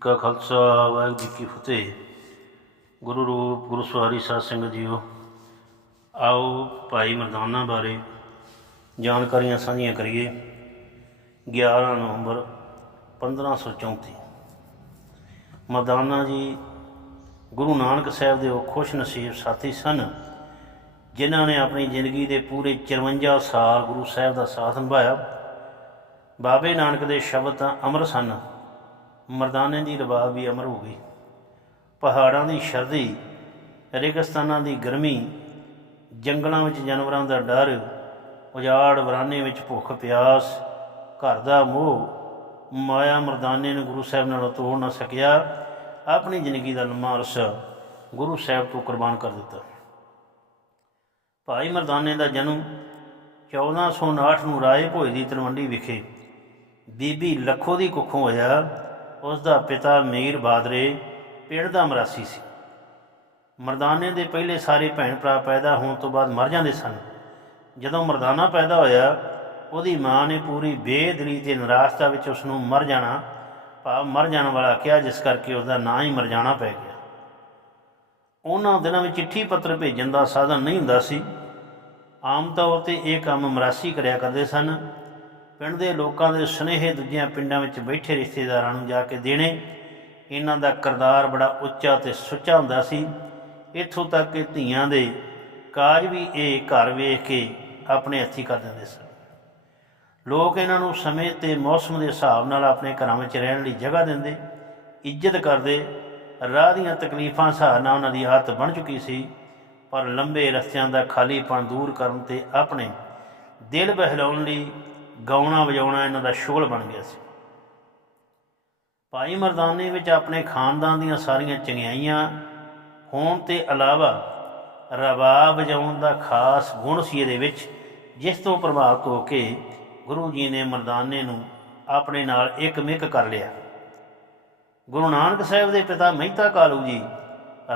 ਕਾ ਖਾਲਸਾ ਵਾਹਿਗੁਰੂ ਜੀ ਕੀ ਫਤਿਹ। ਗੁਰੂ ਰੂਪ ਗੁਰੂ ਸਵਾਰੀ ਸਾਧ ਸੰਗਤ ਜੀਓ, ਆਓ ਭਾਈ ਮਰਦਾਨਾ ਬਾਰੇ ਜਾਣਕਾਰੀਆਂ ਸਾਂਝੀਆਂ ਕਰੀਏ। 11 ਨਵੰਬਰ 1534 ਮਰਦਾਨਾ ਜੀ, ਗੁਰੂ ਨਾਨਕ ਸਾਹਿਬ ਦੇ ਉਹ ਖੁਸ਼ ਨਸੀਬ ਸਾਥੀ ਸਨ, ਜਿਨ੍ਹਾਂ ਨੇ ਆਪਣੀ ਜ਼ਿੰਦਗੀ ਦੇ ਪੂਰੇ 54 ਸਾਲ ਗੁਰੂ ਸਾਹਿਬ ਦਾ ਸਾਥ ਨਿਭਾਇਆ। ਬਾਬੇ ਨਾਨਕ ਦੇ ਸ਼ਬਦ ਤਾਂ ਅਮਰ ਸਨ। ਮਰਦਾਨੇ ਦੀ ਰਬਾਬ ਵੀ ਅਮਰ ਹੋ ਗਈ। ਪਹਾੜਾਂ ਦੀ ਸ਼ਰਦੀ, ਰੇਗਿਸਤਾਨਾਂ ਦੀ ਗਰਮੀ, ਜੰਗਲਾਂ ਵਿੱਚ ਜਾਨਵਰਾਂ ਦਾ ਡਰ, ਉਜਾੜ ਵਰਾਨੇ ਵਿੱਚ ਭੁੱਖ ਪਿਆਸ, ਘਰ ਦਾ ਮੋਹ, ਮਾਇਆ ਮਰਦਾਨੇ ਨੂੰ ਗੁਰੂ ਸਾਹਿਬ ਨਾਲੋਂ ਤੋੜ ਨਾ ਸਕਿਆ, ਆਪਣੀ ਜ਼ਿੰਦਗੀ ਦਾ ਲੰਮਾ ਅਰਸਾ ਗੁਰੂ ਸਾਹਿਬ ਤੋਂ ਕੁਰਬਾਨ ਕਰ ਦਿੱਤਾ। ਭਾਈ ਮਰਦਾਨੇ ਦਾ ਜਨਮ 1459 ਨੂੰ ਰਾਏ ਭੋਏ ਦੀ ਤਲਵੰਡੀ ਵਿਖੇ ਬੀਬੀ ਲੱਖੋ ਦੀ ਕੁੱਖੋਂ ਹੋਇਆ। ਉਸ ਦਾ ਪਿਤਾ ਮੀਰ ਬਾਦਰੇ ਪਿੰਡ ਦਾ ਮਰਾਸੀ ਸੀ। ਮਰਦਾਨੇ ਦੇ ਪਹਿਲੇ ਸਾਰੇ ਭੈਣ ਭਰਾ ਪੈਦਾ ਹੋਣ ਤੋਂ ਬਾਅਦ ਮਰ ਜਾਂਦੇ ਸਨ। ਜਦੋਂ ਮਰਦਾਨਾ ਪੈਦਾ ਹੋਇਆ, ਉਹਦੀ ਮਾਂ ਨੇ ਪੂਰੀ ਬੇਦਲੀ ਤੇ ਨਿਰਾਸ਼ਤਾ ਵਿੱਚ ਉਸ ਨੂੰ ਮਰ ਜਾਣਾ, ਭਾਵ ਮਰ ਜਾਣ ਵਾਲਾ ਕਿਹਾ, ਜਿਸ ਕਰਕੇ ਉਸ ਦਾ ਨਾਂ ਹੀ ਮਰ ਜਾਣਾ ਪੈ ਗਿਆ। ਉਹਨਾਂ ਦਿਨਾਂ ਵਿੱਚ ਚਿੱਠੀ ਪੱਤਰ ਭੇਜਣ ਦਾ ਸਾਧਨ ਨਹੀਂ ਹੁੰਦਾ ਸੀ। ਆਮ ਤੌਰ ਤੇ ਇਹ ਕੰਮ ਮਰਾਸੀ ਕਰਿਆ ਕਰਦੇ ਸਨ। ਪਿੰਡ ਦੇ ਲੋਕਾਂ ਦੇ ਸੁਨੇਹੇ ਦੂਜਿਆਂ ਪਿੰਡਾਂ ਵਿੱਚ ਬੈਠੇ ਰਿਸ਼ਤੇਦਾਰਾਂ ਨੂੰ ਜਾ ਕੇ ਦੇਣੇ, ਇਹਨਾਂ ਦਾ ਕਰਦਾਰ ਬੜਾ ਉੱਚਾ ਤੇ ਸੁੱਚਾ ਹੁੰਦਾ ਸੀ। ਇੱਥੋਂ ਤੱਕ ਕਿ ਧੀਆਂ ਦੇ ਕਾਜ ਵੀ ਇਹ ਘਰ ਵੇਖ ਕੇ ਆਪਣੇ ਹੱਥੀ ਕਰ ਦਿੰਦੇ ਸਨ। ਲੋਕ ਇਹਨਾਂ ਨੂੰ ਸਮੇਂ ਤੇ ਮੌਸਮ ਦੇ ਹਿਸਾਬ ਨਾਲ ਆਪਣੇ ਘਰਾਂ ਵਿੱਚ ਰਹਿਣ ਲਈ ਜਗ੍ਹਾ ਦਿੰਦੇ, ਇੱਜ਼ਤ ਕਰਦੇ, ਰਾਹ ਦੀਆਂ ਤਕਲੀਫਾਂ ਸਹਾਰ ਨਾਲ ਉਹਨਾਂ ਦੀ ਆਦਤ ਬਣ ਚੁੱਕੀ ਸੀ, ਪਰ ਲੰਬੇ ਰਸਤਿਆਂ ਦਾ ਖਾਲੀਪਣ ਦੂਰ ਕਰਨ ਤੇ ਆਪਣੇ ਦਿਲ ਬਹਿਲਾਉਣ ਲਈ ਗਾਉਣਾ ਵਜਾਉਣਾ ਇਹਨਾਂ ਦਾ ਸ਼ੁਗਲ ਬਣ ਗਿਆ ਸੀ। ਭਾਈ ਮਰਦਾਨੇ ਵਿੱਚ ਆਪਣੇ ਖਾਨਦਾਨ ਦੀਆਂ ਸਾਰੀਆਂ ਚੰਗਿਆਈਆਂ, ਹੋਣ ਤੇ ਇਲਾਵਾ ਰਵਾ ਵਜਾਉਣ ਦਾ ਖਾਸ ਗੁਣ ਸੀ ਇਹਦੇ ਵਿੱਚ, ਜਿਸ ਤੋਂ ਪ੍ਰਭਾਵਿਤ ਹੋ ਕੇ ਗੁਰੂ ਜੀ ਨੇ ਮਰਦਾਨੇ ਨੂੰ ਆਪਣੇ ਨਾਲ ਇੱਕ ਮਿਕ ਕਰ ਲਿਆ। ਗੁਰੂ ਨਾਨਕ ਸਾਹਿਬ ਦੇ ਪਿਤਾ ਮਹਿਤਾ ਕਾਲੂ ਜੀ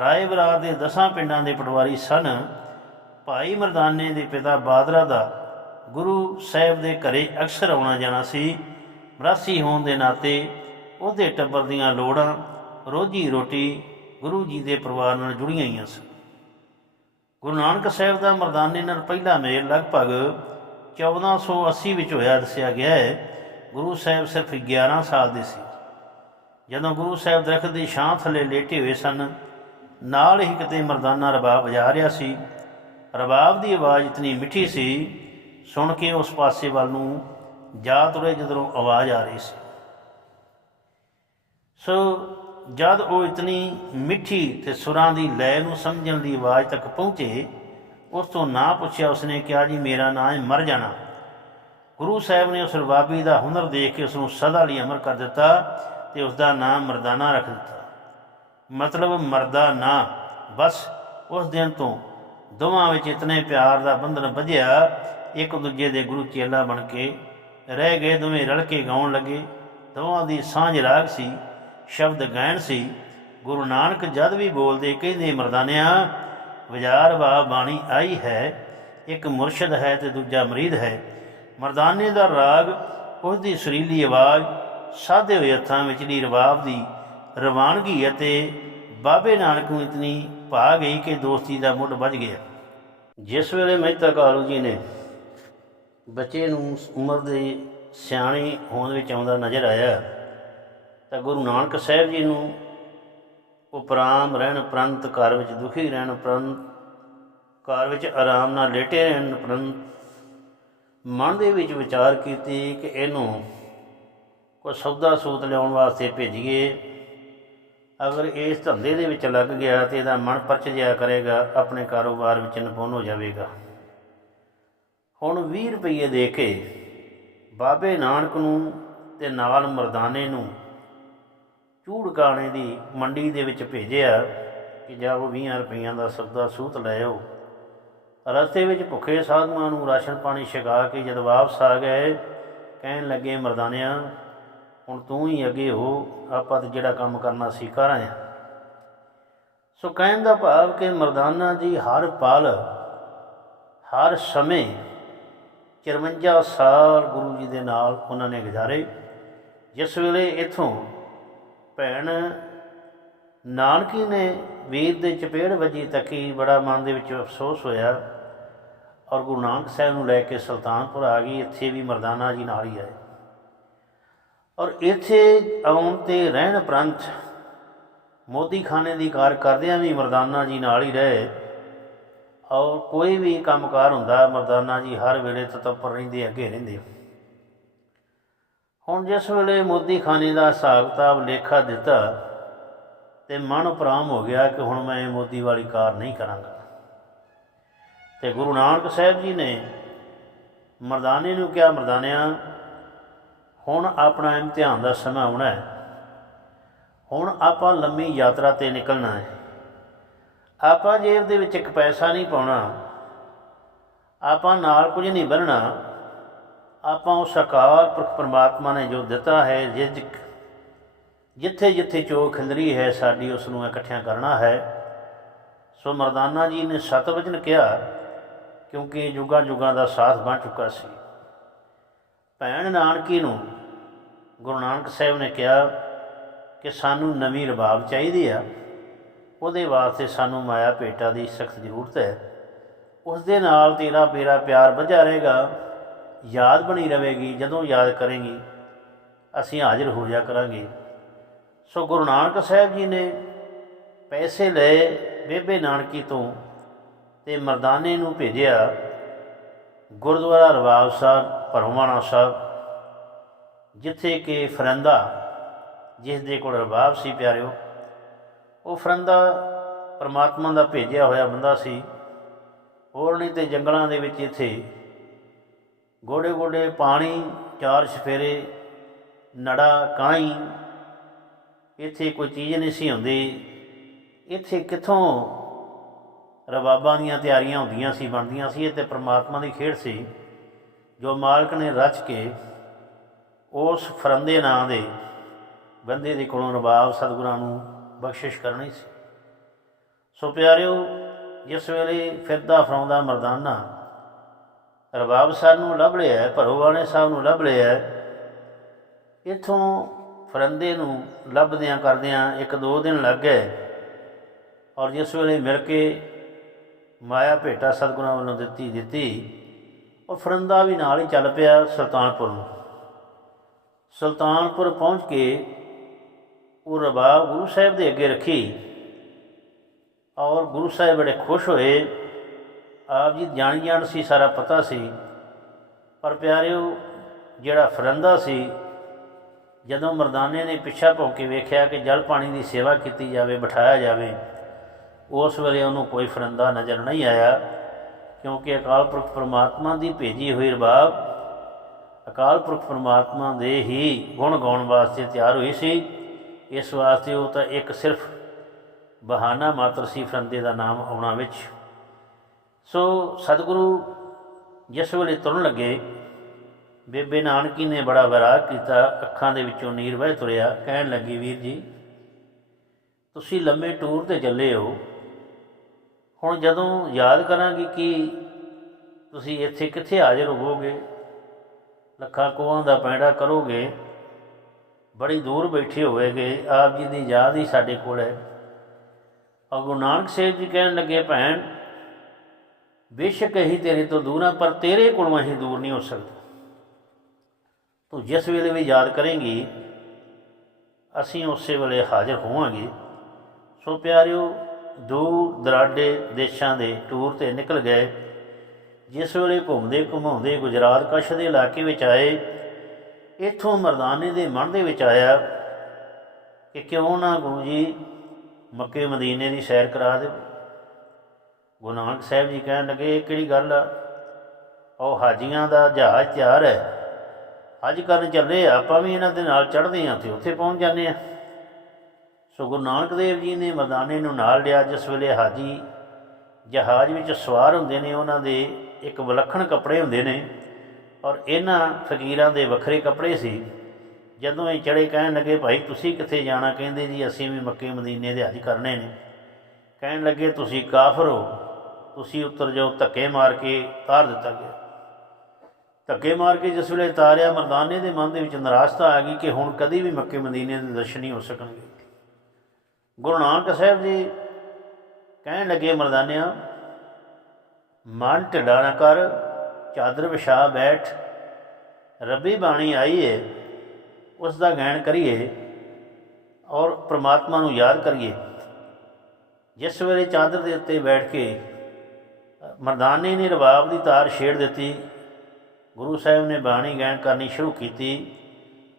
ਰਾਏ ਬਰਾਰ ਦੇ ਦਸਾਂ ਪਿੰਡਾਂ ਦੇ ਪਟਵਾਰੀ ਸਨ। ਭਾਈ ਮਰਦਾਨੇ ਦੇ ਪਿਤਾ ਬਾਦਰਾ ਦਾ ਗੁਰੂ ਸਾਹਿਬ ਦੇ ਘਰੇ ਅਕਸਰ ਆਉਣਾ ਜਾਣਾ ਸੀ। ਮਰਾਸੀ ਹੋਣ ਦੇ ਨਾਤੇ ਉਹਦੇ ਟੱਬਰ ਦੀਆਂ ਲੋੜਾਂ ਰੋਜੀ ਰੋਟੀ ਗੁਰੂ ਜੀ ਦੇ ਪਰਿਵਾਰ ਨਾਲ ਜੁੜੀਆਂ ਹੋਈਆਂ ਸਨ। ਗੁਰੂ ਨਾਨਕ ਸਾਹਿਬ ਦਾ ਮਰਦਾਨੇ ਨਾਲ ਪਹਿਲਾ ਮੇਲ ਲਗਭਗ 1480 ਵਿੱਚ ਹੋਇਆ ਦੱਸਿਆ ਗਿਆ ਹੈ। ਗੁਰੂ ਸਾਹਿਬ ਸਿਰਫ 11 ਸਾਲ ਦੇ ਸੀ। ਜਦੋਂ ਗੁਰੂ ਸਾਹਿਬ ਦਰਖਤ ਦੀ ਛਾਂ ਥੱਲੇ ਲੇਟੇ ਹੋਏ ਸਨ, ਨਾਲ ਹੀ ਕਿਤੇ ਮਰਦਾਨਾ ਰਬਾਬ ਵਜਾ ਰਿਹਾ ਸੀ। ਰਬਾਬ ਦੀ ਆਵਾਜ਼ ਇਤਨੀ ਮਿੱਠੀ ਸੀ ਸੁਣ ਕੇ ਉਸ ਪਾਸੇ ਵੱਲ ਨੂੰ ਜਾ ਤੁਰੇ ਜਦੋਂ ਆਵਾਜ਼ ਆ ਰਹੀ ਸੀ। ਸੋ ਜਦ ਉਹ ਇਤਨੀ ਮਿੱਠੀ ਤੇ ਸੁਰਾਂ ਦੀ ਲੈ ਨੂੰ ਸਮਝਣ ਦੀ ਆਵਾਜ਼ ਤੱਕ ਪਹੁੰਚੇ, ਉਸ ਤੋਂ ਨਾ ਪੁੱਛਿਆ ਉਸਨੇ ਕਿਹਾ, ਜੀ, ਮੇਰਾ ਨਾਂ ਹੈ ਮਰ ਜਾਣਾ। ਗੁਰੂ ਸਾਹਿਬ ਨੇ ਉਸ ਰਬਾਬੀ ਦਾ ਹੁਨਰ ਦੇਖ ਕੇ ਉਸ ਨੂੰ ਸਦਾ ਲਈ ਅਮਰ ਕਰ ਦਿੱਤਾ ਤੇ ਉਸ ਦਾ ਨਾਮ ਮਰਦਾਨਾ ਰੱਖ ਦਿੱਤਾ। ਮਤਲਬ ਮਰਦਾ ਨਾ, ਬਸ ਉਸ ਦਿਨ ਤੋਂ ਦੋਵਾਂ ਵਿੱਚ ਇਤਨੇ ਪਿਆਰ ਦਾ ਬੰਧਨ ਵਧਿਆ, ਇੱਕ ਦੂਜੇ ਦੇ ਗੁਰੂ ਚੇਲਾ ਬਣ ਕੇ ਰਹਿ ਗਏ, ਦੋਵੇਂ ਰਲ ਕੇ ਗਾਉਣ ਲੱਗੇ। ਦੋਵਾਂ ਦੀ ਸਾਂਝ ਰਾਗ ਸੀ, ਸ਼ਬਦ ਗਾਇਣ ਸੀ। ਗੁਰੂ ਨਾਨਕ ਜਦ ਵੀ ਬੋਲਦੇ ਕਹਿੰਦੇ, ਮਰਦਾਨਿਆਂ ਵਿਚਾਰ ਵਾ ਬਾਣੀ ਆਈ ਹੈ, ਇੱਕ ਮੁਰਸ਼ਿਦ ਹੈ ਤੇ ਦੂਜਾ ਮਰੀਦ ਹੈ। ਮਰਦਾਨੇ ਦਾ ਰਾਗ ਉਸ ਦੀ ਸੁਰੀਲੀ ਆਵਾਜ਼ ਸਾਦੇ ਹੋਏ ਹੱਥਾਂ ਵਿਚਲੀ ਰਵਾਬ ਦੀ ਰਵਾਨਗੀ ਅਤੇ ਬਾਬੇ ਨਾਨਕ ਨੂੰ ਇਤਨੀ ਭਾ ਗਈ ਕਿ ਦੋਸਤੀ ਦਾ ਮੁੱਢ ਵੱਜ ਗਿਆ। ਜਿਸ ਵੇਲੇ ਮਹਿਤਾ ਕਾਲੂ ਜੀ ਨੇ ਬੱਚੇ ਨੂੰ ਉਮਰ ਦੇ ਸਿਆਣੇ ਹੋਣ ਵਿੱਚ ਆਉਂਦਾ ਨਜ਼ਰ ਆਇਆ, ਤਾਂ ਗੁਰੂ ਨਾਨਕ ਸਾਹਿਬ ਜੀ ਨੂੰ ਉਪਰਾਮ ਰਹਿਣ ਪ੍ਰੰਤ ਘਰ ਵਿੱਚ ਦੁਖੀ ਰਹਿਣ ਉਪਰੰਤ ਘਰ ਵਿੱਚ ਆਰਾਮ ਨਾਲ ਲੇਟੇ ਰਹਿਣ ਉਪਰੰਤ ਮਨ ਦੇ ਵਿੱਚ ਵਿਚਾਰ ਕੀਤੀ ਕਿ ਇਹਨੂੰ ਕੋਈ ਸੌਦਾ ਸੂਤ ਲਿਆਉਣ ਵਾਸਤੇ ਭੇਜੀਏ। ਅਗਰ ਇਸ ਧੰਦੇ ਦੇ ਵਿੱਚ ਲੱਗ ਗਿਆ ਤੇ ਇਹਦਾ ਮਨ ਪਰਚ ਜਿਆ ਕਰੇਗਾ, ਆਪਣੇ ਕਾਰੋਬਾਰ ਵਿੱਚ ਨਿਪੁੰਨ ਹੋ ਜਾਵੇਗਾ। ਹੁਣ 20 ਰੁਪਏ ਦੇ ਕੇ ਬਾਬੇ ਨਾਨਕ ਨੂੰ ਤੇ ਨਾਲ ਮਰਦਾਨੇ ਨੂੰ ਚੂੜਕਾਣੇ ਦੀ ਮੰਡੀ ਦੇ ਵਿੱਚ ਭੇਜਿਆ ਕਿ ਜਾਓ 20 ਰੁਪਈਆਂ ਦਾ ਸੌਦਾ ਸੂਤ ਲੈ ਆਓ। ਰਸਤੇ ਵਿੱਚ ਭੁੱਖੇ ਸਾਧੂਆਂ ਨੂੰ ਰਾਸ਼ਨ ਪਾਣੀ ਛਕਾ ਕੇ ਜਦ ਵਾਪਸ ਆ ਗਏ, ਕਹਿਣ ਲੱਗੇ, ਮਰਦਾਨਿਆਂ ਹੁਣ ਤੂੰ ਹੀ ਅੱਗੇ ਹੋ, ਆਪਾਂ ਤੇ ਜਿਹੜਾ ਕੰਮ ਕਰਨਾ ਸੀ ਕਰ ਸੋ ਕਹਿਣ ਦਾ ਭਾਵ ਕਿ ਮਰਦਾਨਾ ਜੀ ਹਰ ਪਲ, ਹਰ ਸਮੇਂ 54 ਸਾਲ ਗੁਰੂ ਜੀ ਦੇ ਨਾਲ ਉਹਨਾਂ ਨੇ ਗੁਜ਼ਾਰੇ। ਜਿਸ ਵੇਲੇ ਇਥੋਂ ਭੈਣ ਨਾਨਕੀ ਨੇ ਵੀਰ ਦੇ ਚਪੇੜ ਵੱਜੀ ਤੱਕੀ ਬੜਾ ਮਨ ਦੇ ਵਿੱਚ ਅਫਸੋਸ ਹੋਇਆ। ਔਰ ਗੁਰੂ ਨਾਨਕ ਸਾਹਿਬ ਨੂੰ ਲੈ ਕੇ ਸੁਲਤਾਨਪੁਰ ਆ ਗਈ, ਇੱਥੇ ਵੀ ਮਰਦਾਨਾ ਜੀ ਨਾਲ ਹੀ ਆਏ। ਔਰ ਇੱਥੇ ਆਉਣ ਤੇ ਰਹਿਣ ਪ੍ਰੰਤ ਮੋਦੀ ਖਾਨੇ ਦੀ ਕਾਰ ਕਰਦਿਆਂ ਵੀ ਮਰਦਾਨਾ ਜੀ ਨਾਲ ਹੀ ਰਹੇ। ਔਰ ਕੋਈ ਵੀ ਕੰਮਕਾਰ ਹੁੰਦਾ, ਮਰਦਾਨਾ ਜੀ ਹਰ ਵੇਲੇ ਤਤਪਰ ਰਹਿੰਦੇ, ਅੱਗੇ ਰਹਿੰਦੇ। ਹੁਣ ਜਿਸ ਵੇਲੇ ਮੋਦੀ ਖਾਨੇ ਦਾ ਹਿਸਾਬ ਕਿਤਾਬ ਲੇਖਾ ਦਿੱਤਾ ਤੇ ਮਨ ਉਪਰਾਮ ਹੋ ਗਿਆ ਕਿ ਹੁਣ ਮੈਂ ਮੋਦੀ ਵਾਲੀ ਕਾਰ ਨਹੀਂ ਕਰਾਂਗਾ। ਤੇ ਗੁਰੂ ਨਾਨਕ ਸਾਹਿਬ ਜੀ ਨੇ ਮਰਦਾਨੇ ਨੂੰ ਕਿਹਾ, ਮਰਦਾਨਿਆਂ ਹੁਣ ਆਪਣਾ ਇਮਤਿਹਾਨ ਦਾ ਸਮਾਂ ਆਉਣਾ ਹੈ। ਹੁਣ ਆਪਾਂ ਲੰਮੀ ਯਾਤਰਾ ਤੇ ਨਿਕਲਣਾ ਹੈ। ਆਪਾਂ ਜੇਬ ਦੇ ਵਿੱਚ ਇੱਕ ਪੈਸਾ ਨਹੀਂ ਪਾਉਣਾ। ਆਪਾਂ ਨਾਲ ਕੁਝ ਨਹੀਂ ਬੰਨਣਾ ਆਪਾਂ ਉਸ ਅਕਾਲ ਪੁਰਖ ਪਰਮਾਤਮਾ ਨੇ ਜੋ ਦਿੱਤਾ ਹੈ ਰਿਜ਼ਕ ਜਿੱਥੇ ਜਿੱਥੇ ਚੋ ਖਿੰਦਰੀ ਹੈ, ਸਾਡੀ ਉਸ ਨੂੰ ਇਕੱਠਿਆਂ ਕਰਨਾ ਹੈ। ਸੋ ਮਰਦਾਨਾ ਜੀ ਨੇ ਸਤਵਚਨ ਕਿਹਾ, ਕਿਉਂਕਿ ਜੁਗਾ ਜੁਗਾ ਦਾ ਸਾਥ ਬਣ ਚੁੱਕਾ ਸੀ। ਭੈਣ ਨਾਨਕੀ ਨੂੰ ਗੁਰੂ ਨਾਨਕ ਸਾਹਿਬ ਨੇ ਕਿਹਾ ਕਿ ਸਾਨੂੰ ਨਵੀਂ ਰਬਾਬ ਚਾਹੀਦੀ ਆ। ਉਹਦੇ ਵਾਸਤੇ ਸਾਨੂੰ ਮਾਇਆ ਭੇਟਾ ਦੀ ਸਖਤ ਜ਼ਰੂਰਤ ਹੈ। ਉਸ ਦੇ ਨਾਲ ਤੇਰਾ ਮੇਰਾ ਪਿਆਰ ਵਧਿਆ ਰਹੇਗਾ। ਯਾਦ ਬਣੀ ਰਹੇਗੀ। ਜਦੋਂ ਯਾਦ ਕਰੇਗੀ, ਅਸੀਂ ਹਾਜ਼ਰ ਹੋ ਜਾ ਕਰਾਂਗੇ। ਸੋ ਗੁਰੂ ਨਾਨਕ ਸਾਹਿਬ ਜੀ ਨੇ ਪੈਸੇ ਲਏ ਬੇਬੇ ਨਾਨਕੀ ਤੋਂ ਤੇ ਮਰਦਾਨੇ ਨੂੰ ਭੇਜਿਆ ਗੁਰਦੁਆਰਾ ਰਵਾਬ ਸਾਹਿਬ। ਭਰਵਾਣਾ ਸਾਹਿਬ, ਜਿੱਥੇ ਕਿ ਫਰੰਦਾ ਜਿਸ ਦੇ ਕੋਲ ਰਬਾਬ ਸੀ ਪਿਆਰਿਓ, ਉਹ ਫਰੰਦਾ ਪਰਮਾਤਮਾ ਦਾ ਭੇਜਿਆ ਹੋਇਆ ਬੰਦਾ ਸੀ। ਹੋਰ ਨਹੀਂ ਤੇ ਜੰਗਲਾਂ ਦੇ ਵਿੱਚ ਇੱਥੇ ਗੋਡੇ ਗੋਡੇ ਪਾਣੀ, ਚਾਰ ਸਫੇਰੇ, ਨੜਾ, ਕਾਈ, ਇੱਥੇ ਕੋਈ ਚੀਜ਼ ਨਹੀਂ ਸੀ ਹੁੰਦੀ। ਇੱਥੇ ਕਿੱਥੋਂ ਰਬਾਬਾਂ ਦੀਆਂ ਤਿਆਰੀਆਂ ਹੁੰਦੀਆਂ ਸੀ, ਬਣਦੀਆਂ ਸੀ, ਇਹ ਤੇ ਪ੍ਰਮਾਤਮਾ ਦੀ ਖੇਡ ਸੀ। ਜੋ ਮਾਲਕ ਨੇ ਰਚ ਕੇ ਉਸ ਫਰੰਦੇ ਨਾਂ ਦੇ ਬੰਦੇ ਦੇ ਕੋਲੋਂ ਰਬਾਬ ਸਤਿਗੁਰਾਂ ਨੂੰ ਬਖਸ਼ਿਸ਼ ਕਰਨੀ ਸੀ। ਸੋ ਪਿਆਰਿਓ, ਜਿਸ ਵੇਲੇ ਫਿਰਦਾ ਫਰਾਉਂਦਾ ਮਰਦਾਨਾ ਰਬਾਬ ਸਾਹਿਬ ਨੂੰ ਲੱਭ ਲਿਆ ਭਰੋਵਾਣੇ ਸਾਹਿਬ ਨੂੰ ਲੱਭ ਲਿਆ, ਇਥੋਂ ਫਰੰਦੇ ਨੂੰ ਲੱਭਦਿਆਂ ਕਰਦਿਆਂ ਇੱਕ ਦੋ ਦਿਨ ਲੱਗ ਗਏ ਔਰ ਜਿਸ ਵੇਲੇ ਮਿਲ ਕੇ ਮਾਇਆ ਭੇਟਾ ਸਤਿਗੁਰਾਂ ਵੱਲੋਂ ਦਿੱਤੀ ਦਿੱਤੀ ਉਹ ਫਰੰਦਾ ਵੀ ਨਾਲ ਹੀ ਚੱਲ ਪਿਆ ਸੁਲਤਾਨਪੁਰ ਨੂੰ। ਸੁਲਤਾਨਪੁਰ ਪਹੁੰਚ ਕੇ ਉਹ ਰਬਾ ਗੁਰੂ ਸਾਹਿਬ ਦੇ ਅੱਗੇ ਰੱਖੀ ਔਰ ਗੁਰੂ ਸਾਹਿਬ ਬੜੇ ਖੁਸ਼ ਹੋਏ। ਆਪ ਜੀ ਜਾਣ ਜਾਣ ਸੀ, ਸਾਰਾ ਪਤਾ ਸੀ। ਪਰ ਪਿਆਰਿਓ, ਜਿਹੜਾ ਫਰੰਦਾ ਸੀ, ਜਦੋਂ ਮਰਦਾਨੇ ਨੇ ਪਿੱਛਾ ਭੌਂ ਕੇ ਵੇਖਿਆ ਕਿ ਜਲ ਪਾਣੀ ਦੀ ਸੇਵਾ ਕੀਤੀ ਜਾਵੇ, ਬਿਠਾਇਆ ਜਾਵੇ, ਉਸ ਵੇਲੇ ਉਹਨੂੰ ਕੋਈ ਫਰੰਦਾ ਨਜ਼ਰ ਨਹੀਂ ਆਇਆ। ਕਿਉਂਕਿ ਅਕਾਲ ਪੁਰਖ ਪਰਮਾਤਮਾ ਦੀ ਭੇਜੀ ਹੋਈ ਰਬਾਬ ਅਕਾਲ ਪੁਰਖ ਪਰਮਾਤਮਾ ਦੇ ਹੀ ਗੁਣ ਗਾਉਣ ਵਾਸਤੇ ਤਿਆਰ ਹੋਈ ਸੀ। ਇਸ ਵਾਸਤੇ ਉਹ ਤਾਂ ਇੱਕ ਸਿਰਫ ਬਹਾਨਾ ਮਾਤਰ ਸੀ, ਫਰੰਦੇ ਦਾ ਨਾਮ ਆਉਣਾ ਵਿੱਚ। ਸੋ ਸਤਿਗੁਰੂ ਜਿਸ ਵੇਲੇ ਤੁਰਨ ਲੱਗੇ, ਬੇਬੇ ਨਾਨਕੀ ਨੇ ਬੜਾ ਵਿਰਾਗ ਕੀਤਾ, ਅੱਖਾਂ ਦੇ ਵਿੱਚੋਂ ਨੀਰ ਵਹਿ ਤੁਰਿਆ, ਕਹਿਣ ਲੱਗੀ, ਵੀਰ ਜੀ, ਤੁਸੀਂ ਲੰਮੇ ਟੂਰ ਤੇ ਚੱਲੇ ਹੋ। ਹੁਣ ਜਦੋਂ ਯਾਦ ਕਰਾਂਗੇ ਕਿ ਤੁਸੀਂ ਇੱਥੇ ਕਿੱਥੇ ਹਾਜ਼ਰ ਹੋਵੋਗੇ, ਲੱਖਾਂ ਕੋਹਾਂ ਦਾ ਪੈਂਡਾ ਕਰੋਗੇ, ਬੜੀ ਦੂਰ ਬੈਠੇ ਹੋਵੇਗੇ, ਆਪ ਜੀ ਦੀ ਯਾਦ ਹੀ ਸਾਡੇ ਕੋਲ ਹੈ। ਔਰ ਗੁਰੂ ਨਾਨਕ ਸਾਹਿਬ ਜੀ ਕਹਿਣ ਲੱਗੇ, ਭੈਣ, ਬੇਸ਼ੱਕ ਅਸੀਂ ਤੇਰੇ ਤੋਂ ਦੂਰ ਹਾਂ, ਪਰ ਤੇਰੇ ਕੋਲੋਂ ਅਸੀਂ ਦੂਰ ਨਹੀਂ ਹੋ ਸਕਦੇ। ਤੂੰ ਜਿਸ ਵੇਲੇ ਵੀ ਯਾਦ ਕਰੇਂਗੀ, ਅਸੀਂ ਉਸੇ ਵੇਲੇ ਹਾਜ਼ਰ ਹੋਵਾਂਗੇ। ਸੋ ਪਿਆਰਿਓ ਦੂਰ ਦਰਾਡੇ ਦੇਸ਼ਾਂ ਦੇ ਟੂਰ ਤੇ ਨਿਕਲ ਗਏ। ਜਿਸ ਵੇਲੇ ਘੁੰਮਦੇ ਘੁਮਾਉਂਦੇ ਗੁਜਰਾਤ ਕਸ਼ ਦੇ ਇਲਾਕੇ ਵਿੱਚ ਆਏ ਇੱਥੋਂ ਮਰਦਾਨੇ ਦੇ ਮਨ ਦੇ ਵਿੱਚ ਆਇਆ ਕਿ ਕਿਉਂ ਨਾ ਗੁਰੂ ਜੀ ਮੱਕੇ ਮਦੀਨੇ ਦੀ ਸੈਰ ਕਰਾ ਦੇ। ਗੁਰੂ ਨਾਨਕ ਸਾਹਿਬ ਜੀ ਕਹਿਣ ਲੱਗੇ ਇਹ ਕਿਹੜੀ ਗੱਲ ਆ? ਉਹ ਹਾਜੀਆਂ ਦਾ ਜਹਾਜ਼ ਤਿਆਰ ਹੈ। ਅੱਜ ਕਰਨ ਚੱਲੇ ਆ, ਆਪਾਂ ਵੀ ਇਹਨਾਂ ਦੇ ਨਾਲ ਚੜ੍ਹਦੇ ਹਾਂ ਤੇ ਉੱਥੇ ਪਹੁੰਚ ਜਾਂਦੇ ਆ ਸੋ ਗੁਰੂ ਨਾਨਕ ਦੇਵ ਜੀ ਨੇ ਮਰਦਾਨੇ ਨੂੰ ਨਾਲ ਲਿਆ। ਜਿਸ ਵੇਲੇ ਹਾਜੀ ਜਹਾਜ਼ ਵਿੱਚ ਸਵਾਰ ਹੁੰਦੇ ਨੇ, ਉਹਨਾਂ ਦੇ ਇੱਕ ਵਿਲੱਖਣ ਕੱਪੜੇ ਹੁੰਦੇ ਨੇ ਔਰ ਇਹਨਾਂ ਫਕੀਰਾਂ ਦੇ ਵੱਖਰੇ ਕੱਪੜੇ ਸੀ। ਜਦੋਂ ਇਹ ਚੜੇ ਕਹਿਣ ਲੱਗੇ, ਭਾਈ, ਤੁਸੀਂ ਕਿੱਥੇ ਜਾਣਾ? ਕਹਿੰਦੇ, ਜੀ, ਅਸੀਂ ਵੀ ਮੱਕੇ ਮਦੀਨੇ ਦੇ ਹੱਜ ਕਰਨੇ ਨੇ। ਕਹਿਣ ਲੱਗੇ, ਤੁਸੀਂ ਕਾਫਰ ਹੋ। ਤੁਸੀਂ ਉੱਤਰ ਜਾਓ, ਧੱਕੇ ਮਾਰ ਕੇ ਤਾਰ ਦਿੱਤਾ ਗਿਆ। ਧੱਕੇ ਮਾਰ ਕੇ ਜਿਸ ਵੇਲੇ ਤਾਰਿਆ, ਮਰਦਾਨੇ ਦੇ ਮਨ ਦੇ ਵਿੱਚ ਨਿਰਾਸ਼ਤਾ ਆ ਗਈ ਕਿ ਹੁਣ ਕਦੀ ਵੀ ਮੱਕੇ ਮਦੀਨੇ ਦੇ ਦਰਸ਼ਨ ਨਹੀਂ ਹੋ ਸਕਣਗੇ। ਗੁਰੂ ਨਾਨਕ ਸਾਹਿਬ ਜੀ ਕਹਿਣ ਲੱਗੇ ਮਰਦਾਨਿਆਂ, ਮਨ ਢਿੱਲਾ ਨਾ ਕਰ, ਚਾਦਰ ਵਿਛਾ ਬੈਠ, ਰੱਬੀ ਬਾਣੀ ਆਈ ਏ ਉਸ ਦਾ ਗਾਇਨ ਕਰੀਏ ਔਰ ਪ੍ਰਮਾਤਮਾ ਨੂੰ ਯਾਦ ਕਰੀਏ। ਜਿਸ ਵੇਲੇ ਚਾਦਰ ਦੇ ਉੱਤੇ ਬੈਠ ਕੇ ਮਰਦਾਨੇ ਨੇ ਰਬਾਬ ਦੀ ਤਾਰ ਛੇੜ ਦਿੱਤੀ, ਗੁਰੂ ਸਾਹਿਬ ਨੇ ਬਾਣੀ ਗਾਇਨ ਕਰਨੀ ਸ਼ੁਰੂ ਕੀਤੀ,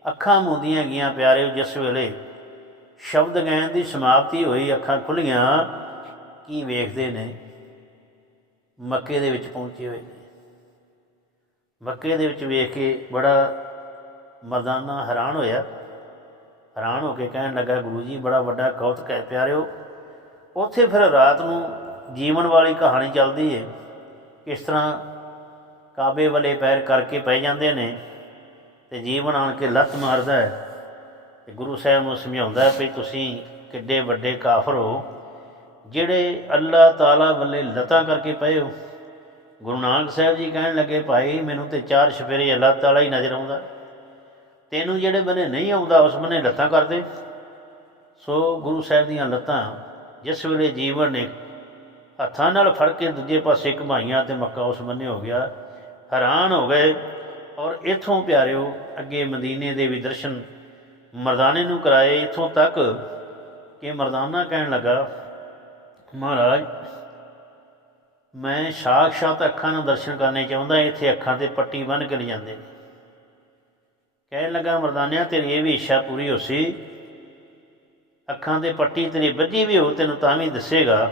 ਅੱਖਾਂ ਮੁੰਦੀਆਂ ਗਈਆਂ ਪਿਆਰਿਓ, ਜਿਸ ਵੇਲੇ ਸ਼ਬਦ ਗਾਇਨ ਦੀ ਸਮਾਪਤੀ ਹੋਈ, ਅੱਖਾਂ ਖੁੱਲੀਆਂ ਕੀ ਵੇਖਦੇ ਨੇ? ਮੱਕੇ ਦੇ ਵਿੱਚ ਪਹੁੰਚੇ ਹੋਏ ਨੇ। ਮੱਕੇ ਦੇ ਵਿੱਚ ਵੇਖ ਕੇ ਬੜਾ ਮਰਦਾਨਾ ਹੈਰਾਨ ਹੋਇਆ। ਹੈਰਾਨ ਹੋ ਕੇ ਕਹਿਣ ਲੱਗਾ, ਗੁਰੂ ਜੀ, ਬੜਾ ਵੱਡਾ ਕੌਤਕ ਹੈ ਪਿਆਰਿਓ, ਉੱਥੇ ਫਿਰ ਰਾਤ ਨੂੰ ਜੀਵਨ ਵਾਲੀ ਕਹਾਣੀ ਚੱਲਦੀ ਹੈ ਕਿਸ ਤਰ੍ਹਾਂ ਕਾਬੇ ਵਾਲੇ ਪੈਰ ਕਰਕੇ ਪੈ ਜਾਂਦੇ ਨੇ ਤੇ ਜੀਵਨ ਆਣ ਕੇ ਲੱਤ ਮਾਰਦਾ ਹੈ। ਤੇ ਗੁਰੂ ਸਾਹਿਬ ਨੂੰ ਸਮਝਾਉਂਦਾ ਵੀ ਤੁਸੀਂ ਕਿੱਡੇ ਵੱਡੇ ਕਾਫਰ ਹੋ, ਜਿਹੜੇ ਅੱਲਾਹ ਤਾਲਾ ਵੱਲੇ ਲਤਾਂ ਕਰਕੇ ਪਏ ਹੋ। ਗੁਰੂ ਨਾਨਕ ਸਾਹਿਬ ਜੀ ਕਹਿਣ ਲੱਗੇ, ਭਾਈ, ਮੈਨੂੰ ਤੇ ਚਾਰ ਛਫੇਰੇ ਅੱਲਾਹ ਤਾਲਾ ਹੀ ਨਜ਼ਰ ਆਉਂਦਾ। ਤੈਨੂੰ ਜਿਹੜੇ ਬਨੇ ਨਹੀਂ ਆਉਂਦਾ, ਉਸ ਬਨੇ ਲੱਤਾਂ ਕਰਦੇ ਸੋ ਗੁਰੂ ਸਾਹਿਬ ਦੀਆਂ ਲੱਤਾਂ ਜਿਸ ਵੇਲੇ ਜੀਵਨ ਨੇ ਹੱਥਾਂ ਨਾਲ ਫੜ ਕੇ ਦੂਜੇ ਪਾਸੇ ਘਮਾਈਆਂ ਤੇ ਮੱਕਾ ਉਸ ਬੰਨੇ ਹੋ ਗਿਆ। ਹੈਰਾਨ ਹੋ ਗਏ ਔਰ ਇਥੋਂ ਪਿਆਰਿਓ, ਅੱਗੇ ਮਦੀਨੇ ਦੇ ਵੀ ਦਰਸ਼ਨ ਮਰਦਾਨੇ ਨੂੰ ਕਰਾਏ ਇਥੋਂ ਤੱਕ ਕਿ ਮਰਦਾਨਾ ਕਹਿਣ ਲੱਗਾ, ਮਹਾਰਾਜ, ਮੈਂ ਸਾਖਸ਼ਾਤ ਅੱਖਾਂ ਨਾਲ ਦਰਸ਼ਨ ਕਰਨੇ ਚਾਹੁੰਦਾ, ਇੱਥੇ ਅੱਖਾਂ ਤੇ ਪੱਟੀ ਬੰਨ੍ਹ ਕੇ ਲਿਜਾਂਦੇ ਨੇ। ਕਹਿਣ ਲੱਗਾ, ਮਰਦਾਨਿਆ, ਤੇਰੀ ਇਹ ਵੀ ਇੱਛਾ ਪੂਰੀ ਹੋਸੀ। ਅੱਖਾਂ ਤੇ ਪੱਟੀ ਤੇਰੀ ਵੱਜੀ ਵੀ ਹੋ ਤੈਨੂੰ ਤਾਂ ਵੀ ਦੱਸੇਗਾ।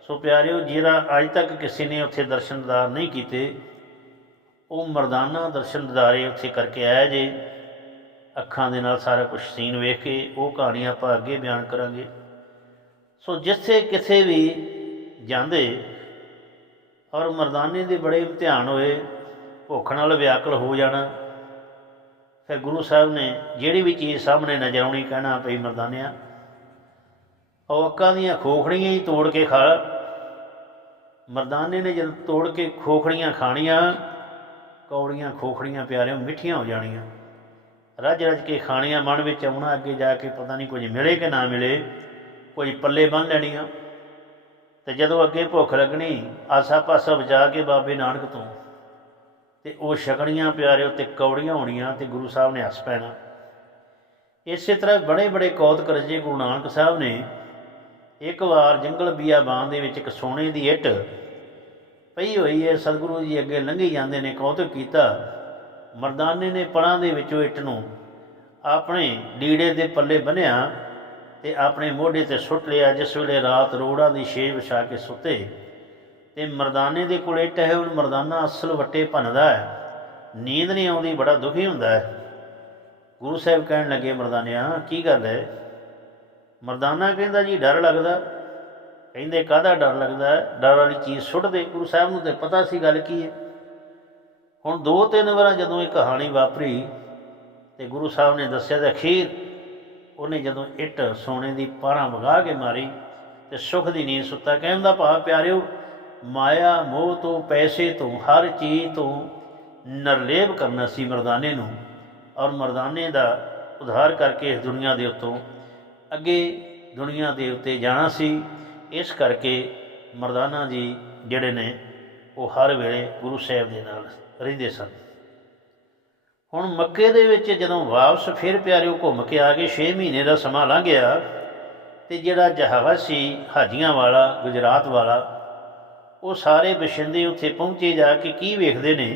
ਸੋ ਪਿਆਰਿਓ, ਜਿਹੜਾ ਅੱਜ ਤੱਕ ਕਿਸੇ ਨੇ ਉੱਥੇ ਦਰਸ਼ਨ ਨਹੀਂ ਕੀਤੇ, ਉਹ ਮਰਦਾਨਾ ਦਰਸ਼ਨ ਉੱਥੇ ਕਰਕੇ ਆਇਆ ਜੇ। ਅੱਖਾਂ ਦੇ ਨਾਲ ਸਾਰਾ ਕੁਝ ਸੀਨ ਵੇਖ ਕੇ ਉਹ ਕਹਾਣੀ ਆਪਾਂ ਅੱਗੇ ਬਿਆਨ ਕਰਾਂਗੇ। ਸੋ ਜਿੱਥੇ ਕਿਸੇ ਵੀ ਜਾਂਦੇ ਔਰ ਮਰਦਾਨੇ ਦੇ ਬੜੇ ਇਮਤਿਹਾਨ ਹੋਏ, ਭੁੱਖ ਨਾਲ ਵਿਆਕਲ ਹੋ ਜਾਣਾ, ਫਿਰ ਗੁਰੂ ਸਾਹਿਬ ਨੇ ਜਿਹੜੀ ਵੀ ਚੀਜ਼ ਸਾਹਮਣੇ ਨਜ਼ਰ ਆਉਣੀ ਕਹਿਣਾ ਪਈ ਮਰਦਾਨਿਆ, ਉਹ ਦੀਆਂ ਖੋਖੜੀਆਂ ਹੀ ਤੋੜ ਕੇ ਖਾ, ਮਰਦਾਨੇ ਨੇ ਜਦ ਤੋੜ ਕੇ ਖੋਖੜੀਆਂ ਖਾਣੀਆਂ, ਕੌੜੀਆਂ ਖੋਖੜੀਆਂ ਪਿਆਰਿਓ ਮਿੱਠੀਆਂ ਹੋ ਜਾਣੀਆਂ। ਰੱਜ ਰੱਜ ਕੇ ਖਾਣੀਆਂ ਮਨ ਵਿੱਚ ਆਉਣਾ, ਅੱਗੇ ਜਾ ਕੇ ਪਤਾ ਨਹੀਂ ਕੁਝ ਮਿਲੇ ਕਿ ਨਾ ਮਿਲੇ, ਕੁਝ ਪੱਲੇ ਬੰਨ ਲੈਣੀਆਂ। ਤੇ ਜਦੋਂ ਅੱਗੇ ਭੁੱਖ ਲੱਗਣੀ ਆਸਾ ਪਾਸਾ ਬਚਾ ਕੇ ਬਾਬੇ ਨਾਨਕ ਤੋਂ, ਤੇ ਉਹ ਛਕਣੀਆਂ ਪਿਆਰਿਓ ਤੇ ਕੌੜੀਆਂ ਹੋਣੀਆਂ ਤੇ ਗੁਰੂ ਸਾਹਿਬ ਨੇ ਹੱਸ ਪੈਣਾ। ਇਸੇ ਤਰ੍ਹਾਂ ਬੜੇ ਬੜੇ ਕੌਤਕ ਰਚੇ ਗੁਰੂ ਨਾਨਕ ਸਾਹਿਬ ਨੇ ਇੱਕ ਵਾਰ ਜੰਗਲ ਬੀਆਬਾਨ ਦੇ ਵਿੱਚ ਇੱਕ ਸੋਨੇ ਦੀ ਇੱਟ ਪਈ ਹੋਈ ਹੈ, ਸਤਿਗੁਰੂ ਜੀ ਅੱਗੇ ਲੰਘੀ ਜਾਂਦੇ ਨੇ ਕੌਤਕ ਕੀਤਾ। ਮਰਦਾਨੇ ਨੇ ਪੜਾਂ ਦੇ ਵਿੱਚੋਂ ਇੱਟ ਨੂੰ ਆਪਣੇ ਡੀੜੇ ਦੇ ਪੱਲੇ ਬੰਨਿਆ ਤੇ ਆਪਣੇ ਮੋਢੇ ਤੇ ਸੁੱਟ ਲਿਆ, ਜਿਸ ਵੇਲੇ ਰਾਤ ਰੋੜਾਂ ਦੀ ਛੇ ਵਿਛਾ ਕੇ ਸੁੱਤੇ। ਤੇ ਮਰਦਾਨੇ ਦੇ ਕੋਲ ਇੱਟ ਹੈ ਉਹ ਮਰਦਾਨਾ ਅਸਲ ਵੱਟੇ ਭੰਨਦਾ ਹੈ। ਨੀਂਦ ਨਹੀਂ ਆਉਂਦੀ, ਬੜਾ ਦੁਖੀ ਹੁੰਦਾ ਹੈ। ਗੁਰੂ ਸਾਹਿਬ ਕਹਿਣ ਲੱਗੇ ਮਰਦਾਨਿਆਂ, ਕੀ ਗੱਲ ਹੈ? ਮਰਦਾਨਾ ਕਹਿੰਦਾ, ਜੀ, ਡਰ ਲੱਗਦਾ। ਕਹਿੰਦੇ, ਕਾਹਦਾ ਡਰ ਲੱਗਦਾ? ਡਰ ਵਾਲੀ ਚੀਜ਼ ਸੁੱਟ ਦੇ। ਗੁਰੂ ਸਾਹਿਬ ਨੂੰ ਤੇ ਪਤਾ ਸੀ ਗੱਲ ਕੀ ਹੈ। ਹੁਣ ਦੋ ਤਿੰਨ ਵਾਰਾਂ ਜਦੋਂ ਇਹ ਕਹਾਣੀ ਵਾਪਰੀ ਤੇ ਗੁਰੂ ਸਾਹਿਬ ਨੇ ਦੱਸਿਆ ਤੇ ਅਖੀਰ ਉਹਨੇ ਜਦੋਂ ਇੱਟ ਸੋਨੇ ਦੀ ਪਾਰਾਂ ਵਗਾ ਕੇ ਮਾਰੀ ਤੇ ਸੁਖ ਦੀ ਨੀਂਦ ਸੁੱਤਾ, ਕਹਿਣ ਦਾ ਭਾਵ, ਪਿਆਰਿਓ, ਮਾਇਆ, ਮੋਹ ਤੋਂ, ਪੈਸੇ ਤੋਂ, ਹਰ ਚੀਜ਼ ਤੋਂ ਨਰਲੇਪ ਕਰਨਾ ਸੀ ਮਰਦਾਨੇ ਨੂੰ ਔਰ ਮਰਦਾਨੇ ਦਾ ਉਧਾਰ ਕਰਕੇ ਇਸ ਦੁਨੀਆ ਦੇ ਉੱਤੋਂ ਅੱਗੇ ਦੁਨੀਆ ਦੇ ਉੱਤੇ ਜਾਣਾ ਸੀ। ਇਸ ਕਰਕੇ ਮਰਦਾਨਾ ਜੀ ਜਿਹੜੇ ਨੇ ਉਹ ਹਰ ਵੇਲੇ ਗੁਰੂ ਸਾਹਿਬ ਦੇ ਨਾਲ ਰਹਿੰਦੇ ਸਨ। ਹੁਣ ਮੱਕੇ ਦੇ ਵਿੱਚ ਜਦੋਂ ਵਾਪਸ ਫਿਰ ਪਿਆਰਿਓ ਘੁੰਮ ਕੇ ਆ ਗਏ 6 ਮਹੀਨੇ ਦਾ ਸਮਾਂ ਲੰਘ ਗਿਆ ਤੇ ਜਿਹੜਾ ਜਹਾਜ਼ ਸੀ, ਹਾਜੀਆਂ ਵਾਲਾ, ਗੁਜਰਾਤ ਵਾਲਾ, ਉਹ ਸਾਰੇ ਬਸ਼ਿੰਦੇ ਉੱਥੇ ਪਹੁੰਚੇ ਜਾ ਕੇ ਕੀ ਵੇਖਦੇ ਨੇ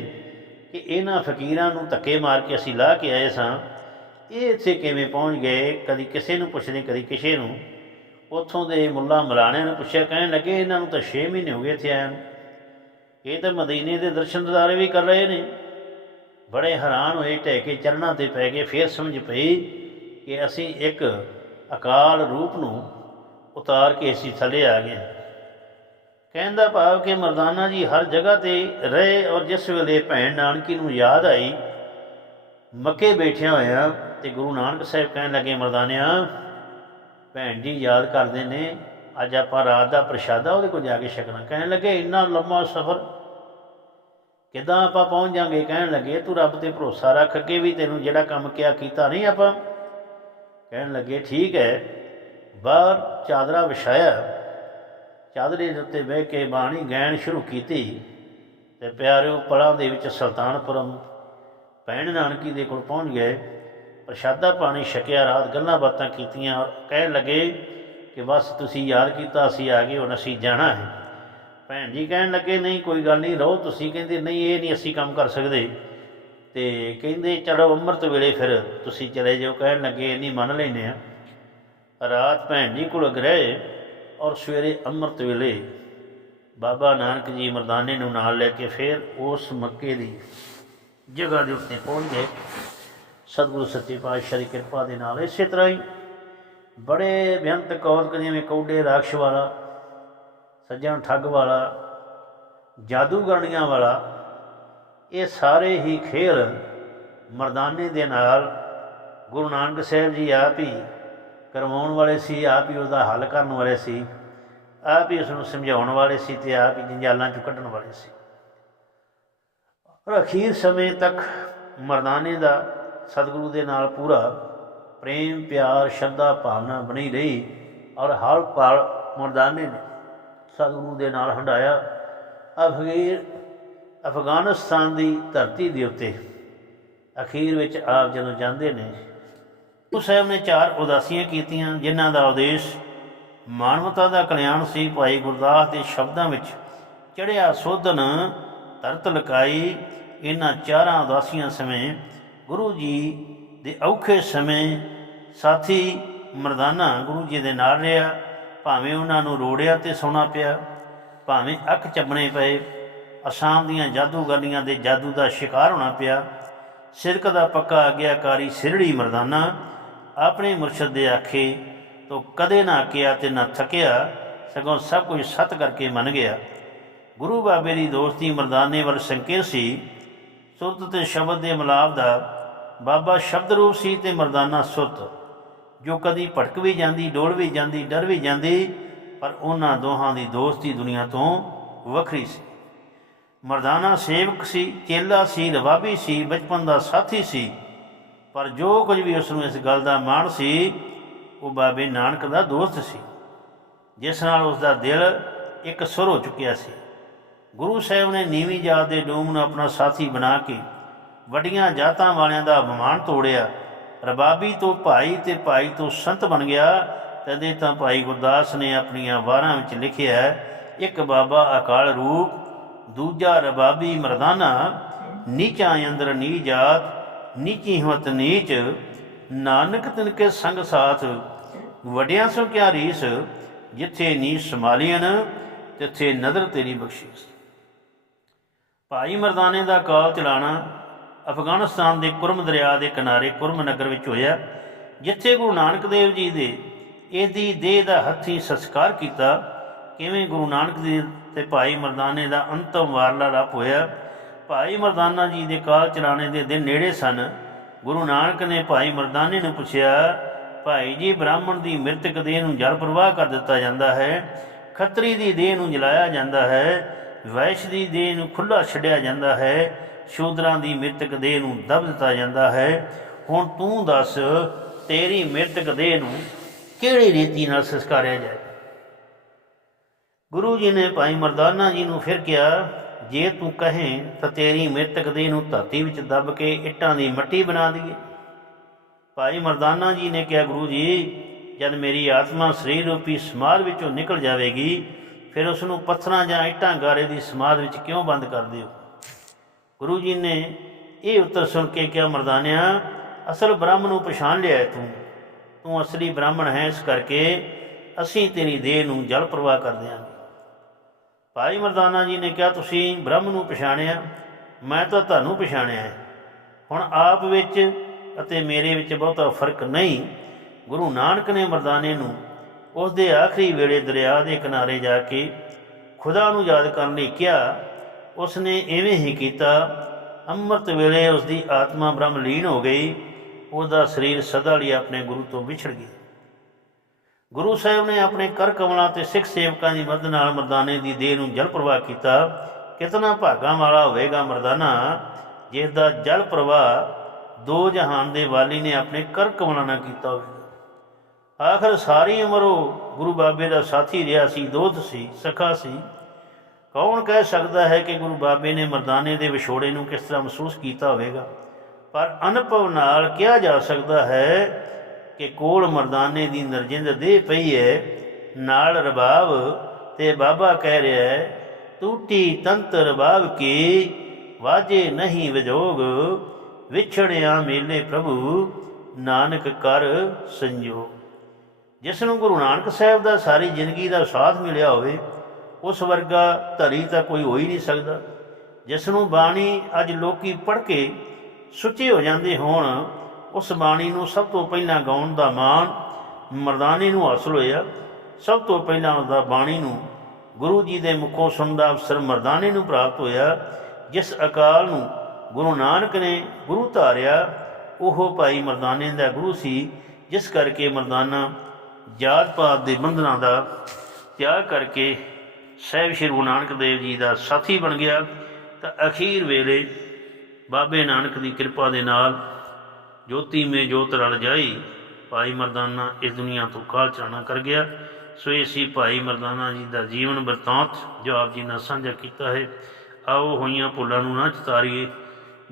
ਕਿ ਇਹਨਾਂ ਫਕੀਰਾਂ ਨੂੰ ਧੱਕੇ ਮਾਰ ਕੇ ਅਸੀਂ ਲਾਹ ਕੇ ਆਏ ਸਾਂ। ਇਹ ਇੱਥੇ ਕਿਵੇਂ ਪਹੁੰਚ ਗਏ? ਕਦੀ ਕਿਸੇ ਨੂੰ ਪੁੱਛਦੇ, ਕਦੀ ਕਿਸੇ ਨੂੰ। ਉੱਥੋਂ ਦੇ ਮੁੱਲਾ ਮਲਾਣਿਆਂ ਨੂੰ ਪੁੱਛਿਆ, ਕਹਿਣ ਲੱਗੇ, ਇਹਨਾਂ ਨੂੰ ਤਾਂ 6 ਮਹੀਨੇ ਹੋ ਗਏ ਇੱਥੇ ਆਇਆ ਨੂੰ। ਇਹ ਤਾਂ ਮਦੀਨੇ ਦੇ ਦਰਸ਼ਨ ਵੀ ਕਰ ਰਹੇ ਨੇ। ਬੜੇ ਹੈਰਾਨ ਹੋਏ, ਢਹਿ ਕੇ ਚਰਨਾਂ ਤੇ ਪੈ ਗਏ। ਫਿਰ ਸਮਝ ਪਈ ਕਿ ਅਸੀਂ ਇੱਕ ਅਕਾਲ ਰੂਪ ਨੂੰ ਉਤਾਰ ਕੇ ਅਸੀਂ ਥੱਲੇ ਆ ਗਏ। ਕਹਿੰਦਾ ਭਾਵ ਕਿ ਮਰਦਾਨਾ ਜੀ ਹਰ ਜਗ੍ਹਾ ਤੇ ਰਹੇ ਔਰ ਜਿਸ ਵੇਲੇ ਭੈਣ ਨਾਨਕੀ ਨੂੰ ਯਾਦ ਆਈ, ਮੱਕੇ ਬੈਠਿਆ ਹੋਇਆ ਤੇ ਗੁਰੂ ਨਾਨਕ ਸਾਹਿਬ ਕਹਿਣ ਲੱਗੇ, ਮਰਦਾਨਿਆ, ਭੈਣ ਜੀ ਯਾਦ ਕਰਦੇ ਨੇ, ਅੱਜ ਆਪਾਂ ਰਾਤ ਦਾ ਪ੍ਰਸ਼ਾਦਾ ਉਹਦੇ ਕੋਲ ਜਾ ਕੇ ਛਕਣਾ। ਕਹਿਣ ਲੱਗੇ, ਇੰਨਾ ਲੰਮਾ ਸਫ਼ਰ ਕਿੱਦਾਂ ਆਪਾਂ ਪਹੁੰਚ ਜਾਾਂਗੇ ਕਹਿਣ ਲੱਗੇ, ਤੂੰ ਰੱਬ ਤੇ ਭਰੋਸਾ ਰੱਖ ਕੇ ਵੀ ਤੈਨੂੰ ਜਿਹੜਾ ਕੰਮ ਕਿਹਾ ਕੀਤਾ ਨਹੀਂ ਆਪਾਂ? ਕਹਿਣ ਲੱਗੇ, ਠੀਕ ਹੈ। ਬਾਹਰ ਚਾਦਰਾ ਵਿਛਾਇਆ। ਚਾਦਰੇ ਦੇ ਉੱਤੇ ਬਹਿ ਕੇ ਬਾਣੀ ਗੈਣ ਸ਼ੁਰੂ ਕੀਤੀ ਤੇ ਪਿਆਰਿਓ ਪਲਾਂ ਦੇ ਵਿੱਚ ਸੁਲਤਾਨਪੁਰਮ ਭੈਣ ਨਾਨਕੀ ਦੇ ਕੋਲ ਪਹੁੰਚ ਗਏ। ਪ੍ਰਸ਼ਾਦਾ ਪਾਣੀ ਛਕਿਆ, ਰਾਤ ਗੱਲਾਂ ਬਾਤਾਂ ਕੀਤੀਆਂ ਔਰ ਕਹਿਣ ਲੱਗੇ ਕਿ, ਬਸ ਤੁਸੀਂ ਯਾਦ ਕੀਤਾ, ਅਸੀਂ ਆ ਗਏ, ਹੁਣ ਅਸੀਂ ਜਾਣਾ ਹੈ। ਭੈਣ ਜੀ ਕਹਿਣ ਲੱਗੇ, ਨਹੀਂ, ਕੋਈ ਗੱਲ ਨਹੀਂ, ਰਹੋ ਤੁਸੀਂ। ਕਹਿੰਦੇ, ਨਹੀਂ, ਇਹ ਨਹੀਂ ਅਸੀਂ ਕੰਮ ਕਰ ਸਕਦੇ। ਤੇ ਕਹਿੰਦੇ, ਚਲੋ, ਅੰਮ੍ਰਿਤ ਵੇਲੇ ਫਿਰ ਤੁਸੀਂ ਚਲੇ ਜਾਓ। ਕਹਿਣ ਲੱਗੇ ਨਹੀਂ ਮੰਨ ਲੈਨੇ ਆ। ਰਾਤ ਭੈਣ ਜੀ ਕੋਲ ਗਏ ਔਰ ਸਵੇਰੇ ਅੰਮ੍ਰਿਤ ਵੇਲੇ ਬਾਬਾ ਨਾਨਕ ਜੀ ਮਰਦਾਨੇ ਨੂੰ ਨਾਲ ਲੈ ਕੇ ਫਿਰ ਉਸ ਮੱਕੇ ਦੀ ਜਗ੍ਹਾ ਦੇ ਉੱਤੇ ਪਹੁੰਚ ਗਏ। ਸਤਿਗੁਰੂ ਸੱਚੇ ਪਾਤਸ਼ਾਹ ਦੀ ਕਿਰਪਾ ਦੇ ਨਾਲ ਇਸੇ ਤਰ੍ਹਾਂ ਹੀ ਬੜੇ ਬੇਅੰਤ ਕੌਲ ਜਿਵੇਂ ਕੌਡੇ ਰਾਖਸ਼ ਵਾਲਾ ਸੱਜਣ ਠੱਗ ਵਾਲਾ, ਜਾਦੂਗਰਨੀਆਂ ਵਾਲਾ, ਇਹ ਸਾਰੇ ਹੀ ਖੇਲ ਮਰਦਾਨੇ ਦੇ ਨਾਲ ਗੁਰੂ ਨਾਨਕ ਸਾਹਿਬ ਜੀ ਆਪ ਹੀ ਕਰਵਾਉਣ ਵਾਲੇ ਸੀ, ਆਪ ਹੀ ਉਹਦਾ ਹੱਲ ਕਰਨ ਵਾਲੇ ਸੀ, ਆਪ ਹੀ ਉਸ ਨੂੰ ਸਮਝਾਉਣ ਵਾਲੇ ਸੀ ਤੇ ਆਪ ਹੀ ਜੰਜਾਲਾਂ ਚੋਂ ਕੱਢਣ ਵਾਲੇ ਸੀ। ਔਰ ਅਖੀਰ ਸਮੇਂ ਤੱਕ ਮਰਦਾਨੇ ਦਾ ਸਤਿਗੁਰੂ ਦੇ ਨਾਲ ਪੂਰਾ ਪ੍ਰੇਮ, ਪਿਆਰ, ਸ਼ਰਧਾ, ਭਾਵਨਾ ਬਣੀ ਰਹੀ ਔਰ ਹਰ ਪਲ ਮਰਦਾਨੇ ਨੇ। ਸਤਿਗੁਰੂ ਦੇ ਨਾਲ ਹੰਡਾਇਆ ਅਫਗੀਰ, ਅਫਗਾਨਿਸਤਾਨ ਦੀ ਧਰਤੀ ਦੇ ਉੱਤੇ। ਅਖੀਰ ਵਿੱਚ ਆਪ ਜਦੋਂ ਜਾਂਦੇ ਨੇ, ਉਸ ਸਾਹਿਬ ਨੇ ਚਾਰ ਉਦਾਸੀਆਂ ਕੀਤੀਆਂ, ਜਿਨ੍ਹਾਂ ਦਾ ਉਦੇਸ਼ ਮਾਨਵਤਾ ਦਾ ਕਲਿਆਣ ਸੀ। ਭਾਈ ਗੁਰਦਾਸ ਦੇ ਸ਼ਬਦਾਂ ਵਿੱਚ ਚੜਿਆ ਸੋਧਨ, ਤਰਤ ਲਕਾਈ, ਇਹਨਾਂ ਚਾਰਾਂ ਉਦਾਸੀਆਂ ਸਮੇਂ ਗੁਰੂ ਜੀ ਦੇ ਔਖੇ ਸਮੇਂ ਸਾਥੀ ਮਰਦਾਨਾ ਗੁਰੂ ਜੀ ਦੇ ਨਾਲ ਰਿਹਾ। ਭਾਵੇਂ ਉਹਨਾਂ ਨੂੰ ਰੋੜਿਆ ਤੇ ਸੌਣਾ ਪਿਆ, ਭਾਵੇਂ ਅੱਖ ਚੱਬਣੇ ਪਏ, ਅਸਾਮ ਦੀਆਂ ਜਾਦੂਗਰਨੀਆਂ ਦੇ ਜਾਦੂ ਦਾ ਸ਼ਿਕਾਰ ਹੋਣਾ ਪਿਆ, ਸਿਰਕ ਦਾ ਪੱਕਾ ਆਗਿਆਕਾਰੀ ਸਿਰੜੀ ਮਰਦਾਨਾ ਆਪਣੇ ਮੁਰਸ਼ਦ ਦੇ ਆਖੇ ਤੋਂ ਕਦੇ ਨਾ ਕਿਹਾ ਤੇ ਨਾ ਥਕਿਆ, ਸਗੋਂ ਸਭ ਕੁਝ ਸਤ ਕਰਕੇ ਮੰਨ ਗਿਆ। ਗੁਰੂ ਬਾਬੇ ਦੀ ਦੋਸਤੀ ਮਰਦਾਨੇ ਵੱਲ ਸੰਕੇਤ ਸੀ। ਸੁਰਤ ਤੇ ਸ਼ਬਦ ਦੇ ਮਿਲਾਪ ਦਾ ਬਾਬਾ ਸ਼ਬਦ ਰੂਪ ਸੀ ਤੇ ਮਰਦਾਨਾ ਸੁਰਤ। ਜੋ ਕਦੀ ਭਟਕ ਵੀ ਜਾਂਦੀ ਡੋਲ ਵੀ ਜਾਂਦੀ, ਡਰ ਵੀ ਜਾਂਦੀ, ਪਰ ਉਹਨਾਂ ਦੋਹਾਂ ਦੀ ਦੋਸਤੀ ਦੁਨੀਆ ਤੋਂ ਵੱਖਰੀ ਸੀ। ਮਰਦਾਨਾ ਸੇਵਕ ਸੀ, ਚੇਲਾ ਸੀ, ਰਵਾਬੀ ਸੀ, ਬਚਪਨ ਦਾ ਸਾਥੀ ਸੀ, ਪਰ ਜੋ ਕੁਝ ਵੀ ਉਸ ਨੂੰ ਇਸ ਗੱਲ ਦਾ ਮਾਣ ਸੀ, ਉਹ ਬਾਬੇ ਨਾਨਕ ਦਾ ਦੋਸਤ ਸੀ, ਜਿਸ ਨਾਲ ਉਸ ਦਾ ਦਿਲ ਇੱਕ ਸੁਰ ਹੋ ਚੁੱਕਿਆ ਸੀ। ਗੁਰੂ ਸਾਹਿਬ ਨੇ ਨੀਵੀਂ ਜਾਤ ਦੇ ਡੂਮ ਨੂੰ ਆਪਣਾ ਸਾਥੀ ਬਣਾ ਕੇ ਵੱਡੀਆਂ ਜਾਤਾਂ ਵਾਲਿਆਂ ਦਾ ਅਪਮਾਨ ਤੋੜਿਆ। ਰਬਾਬੀ ਤੋਂ ਭਾਈ ਤੇ ਭਾਈ ਤੋਂ ਸੰਤ ਬਣ ਗਿਆ, ਤਦੇ ਤਾਂ ਭਾਈ ਗੁਰਦਾਸ ਨੇ ਆਪਣੀਆਂ ਵਾਰਾਂ ਵਿੱਚ ਲਿਖਿਆ ਇੱਕ ਬਾਬਾ ਅਕਾਲ ਰੂਪ, ਦੂਜਾ ਰਬਾਬੀ ਮਰਦਾਨਾ, ਨੀਚਾਂ ਅੰਦਰ ਨੀ ਜਾਤ, ਨੀਚੀ ਹਵਤ ਨੀਚ, ਨਾਨਕ ਤਿਨ ਕੇ ਸੰਗ ਸਾਥ, ਵਡਿਆਂ ਸੋ ਕਿਆ ਰੀਸ, ਜਿੱਥੇ ਨੀ ਸਮਾਲੀਨ ਤਿੱਥੇ ਨਦਰ ਤੇਰੀ ਬਖਸ਼ੀਸ਼। ਭਾਈ ਮਰਦਾਨੇ ਦਾ ਕਾਲ ਚਲਾਣਾ ਅਫਗਾਨਿਸਤਾਨ ਦੇ ਕੁਰਮ ਦਰਿਆ ਦੇ ਕਿਨਾਰੇ ਕੁਰਮ ਨਗਰ ਵਿੱਚ ਹੋਇਆ, ਜਿੱਥੇ ਗੁਰੂ ਨਾਨਕ ਦੇਵ ਜੀ ਦੇ ਇਹਦੀ ਦੇਹ ਦਾ ਹੱਥੀਂ ਸੰਸਕਾਰ ਕੀਤਾ, ਕਿਵੇਂ ਗੁਰੂ ਨਾਨਕ ਦੇਵ ਤੇ ਭਾਈ ਮਰਦਾਨੇ ਦਾ ਅੰਤਮ ਵਾਰਲਾ ਰੱਪ ਹੋਇਆ। ਭਾਈ ਮਰਦਾਨਾ ਜੀ ਦੇ ਕਾਲ ਚਲਾਣੇ ਦੇ ਦਿਨ ਨੇੜੇ ਸਨ। ਗੁਰੂ ਨਾਨਕ ਨੇ ਭਾਈ ਮਰਦਾਨੇ ਨੂੰ ਪੁੱਛਿਆ, ਭਾਈ ਜੀ, ਬ੍ਰਾਹਮਣ ਦੀ ਮ੍ਰਿਤਕ ਦੇਹ ਨੂੰ ਜਲ ਪ੍ਰਵਾਹ ਕਰ ਦਿੱਤਾ ਜਾਂਦਾ ਹੈ, ਖੱਤਰੀ ਦੀ ਦੇਹ ਨੂੰ ਜਲਾਇਆ ਜਾਂਦਾ ਹੈ ਵੈਸ਼ ਦੀ ਦੇਹ ਨੂੰ ਖੁੱਲਾ ਛੱਡਿਆ ਜਾਂਦਾ ਹੈ ਸ਼ੂਦਰਾਂ ਦੀ ਮ੍ਰਿਤਕ ਦੇਹ ਨੂੰ ਦਬ ਦਿੱਤਾ ਜਾਂਦਾ ਹੈ। ਹੁਣ ਤੂੰ ਦੱਸ, ਤੇਰੀ ਮ੍ਰਿਤਕ ਦੇਹ ਨੂੰ ਕਿਹੜੀ ਰੀਤੀ ਨਾਲ ਸੰਸਕਾਰਿਆ ਜਾਏ? ਗੁਰੂ ਜੀ ਨੇ ਭਾਈ ਮਰਦਾਨਾ ਜੀ ਨੂੰ ਫਿਰ ਕਿਹਾ, ਜੇ ਤੂੰ ਕਹੇ ਤਾਂ ਤੇਰੀ ਮ੍ਰਿਤਕ ਦੇਹ ਨੂੰ ਧਰਤੀ ਵਿੱਚ ਦੱਬ ਕੇ ਇੱਟਾਂ ਦੀ ਮੱਟੀ ਬਣਾ ਦਈਏ। ਭਾਈ ਮਰਦਾਨਾ ਜੀ ਨੇ ਕਿਹਾ, ਗੁਰੂ ਜੀ, ਜਦ ਮੇਰੀ ਆਤਮਾ ਸਰੀਰ ਰੂਪੀ ਸਮਾਧ ਵਿੱਚੋਂ ਨਿਕਲ ਜਾਵੇਗੀ, ਫਿਰ ਉਸ ਨੂੰ ਪੱਥਰਾਂ ਜਾਂ ਇੱਟਾਂ ਗਾਰੇ ਦੀ ਸਮਾਧ ਵਿੱਚ ਕਿਉਂ ਬੰਦ ਕਰ ਦਿਓ? ਗੁਰੂ ਜੀ ਨੇ ਇਹ ਉੱਤਰ ਸੁਣ ਕੇ ਕਿਹਾ, ਮਰਦਾਨਿਆ, ਅਸਲ ਬ੍ਰਹਮ ਨੂੰ ਪਛਾਣ ਲਿਆ ਹੈ ਤੂੰ। ਤੂੰ ਅਸਲੀ ਬ੍ਰਾਹਮਣ ਹੈ, ਇਸ ਕਰਕੇ ਅਸੀਂ ਤੇਰੀ ਦੇਹ ਨੂੰ ਜਲ ਪ੍ਰਵਾਹ ਕਰ ਦਿਆਂਗੇ। ਭਾਈ ਮਰਦਾਨਾ ਜੀ ਨੇ ਕਿਹਾ, ਤੁਸੀਂ ਬ੍ਰਹਮ ਨੂੰ ਪਛਾਣਿਆ, ਮੈਂ ਤਾਂ ਤੁਹਾਨੂੰ ਪਛਾਣਿਆ ਹੈ ਹੁਣ ਆਪ ਵਿੱਚ ਅਤੇ ਮੇਰੇ ਵਿੱਚ ਬਹੁਤਾ ਫ਼ਰਕ ਨਹੀਂ। ਗੁਰੂ ਨਾਨਕ ਨੇ ਮਰਦਾਨੇ ਨੂੰ ਉਸ ਦੇ ਆਖਰੀ ਵੇਲੇ ਦਰਿਆ ਦੇ ਕਿਨਾਰੇ ਜਾ ਕੇ ਖੁਦਾ ਨੂੰ ਯਾਦ ਕਰਨ ਲਈ ਕਿਹਾ ਉਸ ਨੇ ਐਵੇਂ ਹੀ ਕੀਤਾ, ਅੰਮ੍ਰਿਤ ਵੇਲੇ ਉਸ ਦੀ ਆਤਮਾ ਬ੍ਰਹਮ ਲੀਨ ਹੋ ਗਈ ਉਸ ਸਰੀਰ ਸਦਾ ਲਈ ਆਪਣੇ ਗੁਰੂ ਤੋਂ ਵਿਛੜ ਗਿਆ। ਗੁਰੂ ਸਾਹਿਬ ਨੇ ਆਪਣੇ ਕਰ ਕਮਲਾਂ ਤੇ ਸਿੱਖ ਸੇਵਕਾਂ ਦੀ ਮਦਦ ਨਾਲ ਮਰਦਾਨੇ ਦੀ ਦੇਹ ਨੂੰ ਜਲ ਪ੍ਰਵਾਹ ਕੀਤਾ। ਕਿਤਨਾ ਭਾਗਾਂ ਵਾਲਾ ਹੋਵੇਗਾ ਮਰਦਾਨਾ ਜਿਸ ਦਾ ਜਲ ਪ੍ਰਵਾਹ ਦੋ ਜਹਾਨ ਦੇ ਵਾਲੀ ਨੇ ਆਪਣੇ ਕਰ ਕਮਲਾਂ ਨਾਲ ਕੀਤਾ ਹੋਵੇ ਆਖਰ ਸਾਰੀ ਉਮਰ ਉਹ ਗੁਰੂ ਬਾਬੇ ਦਾ ਸਾਥੀ ਰਿਹਾ ਸੀ ਦੋਸਤ ਸੀ, ਸਖਾ ਸੀ। ਕੌਣ ਕਹਿ ਸਕਦਾ ਹੈ ਕਿ ਗੁਰੂ ਬਾਬੇ ਨੇ ਮਰਦਾਨੇ ਦੇ ਵਿਛੋੜੇ ਨੂੰ ਕਿਸ ਤਰ੍ਹਾਂ ਮਹਿਸੂਸ ਕੀਤਾ ਹੋਵੇਗਾ? ਪਰ ਅਨੁਭਵ ਨਾਲ ਕਿਹਾ ਜਾ ਸਕਦਾ ਹੈ ਕਿ ਕੋਲ ਮਰਦਾਨੇ ਦੀ ਨਰਜਿੰਦ ਦੇ ਪਈ ਹੈ, ਨਾਲ ਰਬਾਬ ਤੇ ਬਾਬਾ ਕਹਿ ਰਿਹਾ ਹੈ, ਟੂਟੀ ਤੰਤ ਰਬਾਬ ਕੀ, ਵਾਜੇ ਨਹੀਂ ਵਿਜੋਗ, ਵਿਛੜਿਆ ਮੇਲੇ ਪ੍ਰਭੂ, ਨਾਨਕ ਕਰ ਸੰਜੋਗ। ਜਿਸ ਨੂੰ ਗੁਰੂ ਨਾਨਕ ਸਾਹਿਬ ਦਾ ਸਾਰੀ ਜ਼ਿੰਦਗੀ ਦਾ ਸਾਥ ਮਿਲਿਆ ਹੋਵੇ ਉਸ ਵਰਗਾ ਧਰੀ ਤਾਂ ਕੋਈ ਹੋ ਹੀ ਨਹੀਂ ਸਕਦਾ। ਜਿਸ ਨੂੰ ਬਾਣੀ ਅੱਜ ਲੋਕੀ ਪੜ੍ਹ ਕੇ ਸੁੱਚੇ ਹੋ ਜਾਂਦੇ ਹੋਣ, ਉਸ ਬਾਣੀ ਨੂੰ ਸਭ ਤੋਂ ਪਹਿਲਾਂ ਗਾਉਣ ਦਾ ਮਾਣ ਮਰਦਾਨੇ ਨੂੰ ਹਾਸਲ ਹੋਇਆ। ਸਭ ਤੋਂ ਪਹਿਲਾਂ ਉਸ ਬਾਣੀ ਨੂੰ ਗੁਰੂ ਜੀ ਦੇ ਮੁਖੋਂ ਸੁਣਨ ਦਾ ਅਵਸਰ ਮਰਦਾਨੇ ਨੂੰ ਪ੍ਰਾਪਤ ਹੋਇਆ। ਜਿਸ ਅਕਾਲ ਨੂੰ ਗੁਰੂ ਨਾਨਕ ਨੇ ਗੁਰੂ ਧਾਰਿਆ, ਉਹ ਭਾਈ ਮਰਦਾਨੇ ਦਾ ਗੁਰੂ ਸੀ, ਜਿਸ ਕਰਕੇ ਮਰਦਾਨਾ ਜਾਤ ਪਾਤ ਦੇ ਬੰਧਨਾਂ ਦਾ ਤਿਆਗ ਕਰਕੇ ਸਹਿਬ ਸ਼੍ਰੀ ਗੁਰੂ ਨਾਨਕ ਦੇਵ ਜੀ ਦਾ ਸਾਥੀ ਬਣ ਗਿਆ, ਤਾਂ ਅਖੀਰ ਵੇਲੇ ਬਾਬੇ ਨਾਨਕ ਦੀ ਕਿਰਪਾ ਦੇ ਨਾਲ ਜੋਤੀ ਮੇ ਜੋਤ ਰਲ ਜਾਈ, ਭਾਈ ਮਰਦਾਨਾ ਇਸ ਦੁਨੀਆ ਤੋਂ ਕਾਲ ਚਲਾਣਾ ਕਰ ਗਿਆ। ਸੋ ਇਹ ਸੀ ਭਾਈ ਮਰਦਾਨਾ ਜੀ ਦਾ ਜੀਵਨ ਵਰਤਾਂਤ ਜੋ ਆਪ ਜੀ ਨਾਲ ਸਾਂਝਾ ਕੀਤਾ ਹੈ। ਆਓ ਹੋਈਆਂ ਭੁੱਲਾਂ ਨੂੰ ਨਾ ਚਤਾਰੀਏ।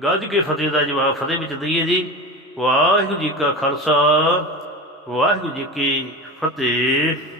ਗੱਜ ਕੇ ਫਤਿਹ ਦਾ ਜਵਾਬ ਫਤਿਹ ਵਿੱਚ ਦਈਏ ਜੀ। ਵਾਹਿਗੁਰੂ ਜੀ ਕਾ ਖਾਲਸਾ, ਵਾਹਿਗੁਰੂ ਜੀ ਕੀ ਫਤਿਹ।